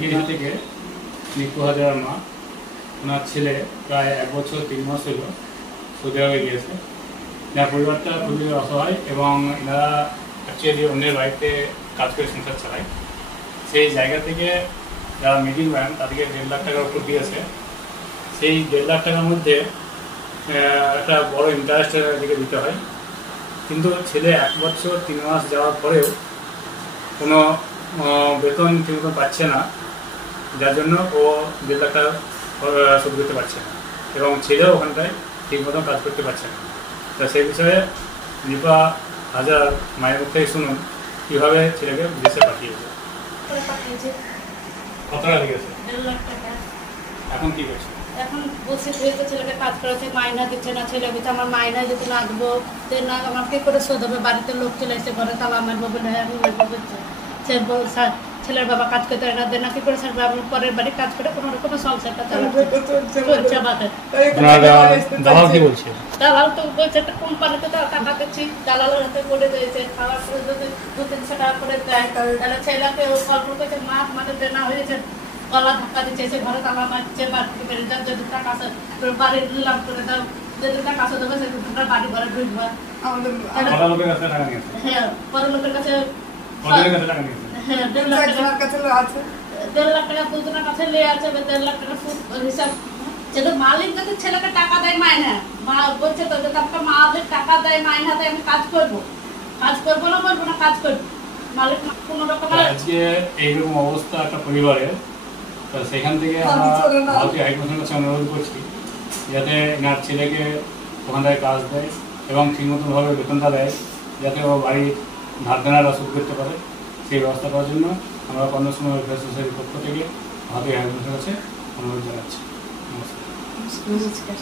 ঝিনাইদহ থেকে নিপু হাজার মা, ওনার ছেলে প্রায় 1 বছর 3 মাস হলো সৌদি আরবে গিয়েছে। যার পরিবারটা খুবই অসহায় এবং এনারা অ্যাকচুয়ালি অন্যের বাড়িতে কাজ করে সংসার চালায়। সেই জায়গা থেকে যারা মিডিল ম্যান তাদেরকে 1.5 লাখ টাকার উপর দিয়েছে। সেই 1.5 লাখ টাকার মধ্যে একটা বড় ইন্টারেস্টের দিকে দিতে হয়, কিন্তু ছেলে 1 বছর 3 মাস যাওয়ার পরেও কোনো বেতন ঠিকমতো পাচ্ছে না, যার জন্য ও 1.5 লাখ টাকা শোধ করতে পারছে না এবং ছেলেও ওখানটায় ঠিক মতো কাজ করতে পারছে না। তা সেই বিষয়ে নিপা হাজার মায়ের মুখ থেকে শুনুন কীভাবে ছেলেকে বিদেশে পাঠিয়েছে। কত টাকা দিয়েছে? 1.5 লাখ টাকা। এখন কি করছে? এখন বসে থেকে ছেলেকে কাজ করাচ্ছে, মাইনা দিচ্ছে না। ছেলে বলছে আমার মাইনা যদি না দেবো না আমার কি করে শোধ হবে, বাড়িতে লোক চলে এসে ঘরে তালা মারবো বলে এখন বলছে ছেলের বাবা কাজ করতে না দেয় না, কি করে স্যার আমি পরের বাড়ি কাজ করে কোনো রকম সংসারটা চলছে আমাদের। দালাল কি বলছে? দালাল তো বলছে একটা কোম্পানিতে টাকা দিচ্ছি, দালালের হাতে বলে দিয়েছে খাওয়ার পরে যদি 200-300 টাকা করে দেয় তাহলে ছেলেকে অল্প করছে মাছ মানে দেনা হয়েছে, গলা ধাক্কা দিচ্ছে, ঘরে তালা মারছে, বাড়িতে বেড়ে যাও, যদি টাকা আছে বাড়ির লাভ করে দাও, যদি টাকা আছে দেবে সেটা তোমরা বাড়ি ঘরে ঢুকবা। হ্যাঁ, বড় লোকের কাছে হ্যাঁ 1.5 লাখ টাকা দুজনের কাছে নিয়ে আছে, 1.5 লাখ টাকা হিসাব। যেটা মালিক যদি ছেলেকে টাকা দেয় মাইনা, মা বলছে তো যদি আমাকে মালিক টাকা দেয় মাইনা দেয় আমি কাজ করবো না বলবো না, কাজ করবো। মালিক কোনো রকম আজকে এইরকম অবস্থা একটা পরিবারের, সেখান থেকে আমরা ভারতীয় হাইকমিশনের কাছে অনুরোধ করছি যাতে এনার ছেলেকে ওখানটায় কাজ দেয় এবং ঠিকমতোভাবে বেতনটা দেয়, যাতে ও বাড়ির ধার দেনাটা শোধ করতে পারে। সেই ব্যবস্থা করার জন্য আমরা কর্মসূচি ওয়েলফেয়ার সোসাইটির পক্ষ থেকে ভারতীয় হাইকমিশনের কাছে অনুরোধ জানাচ্ছি। নমস্কার।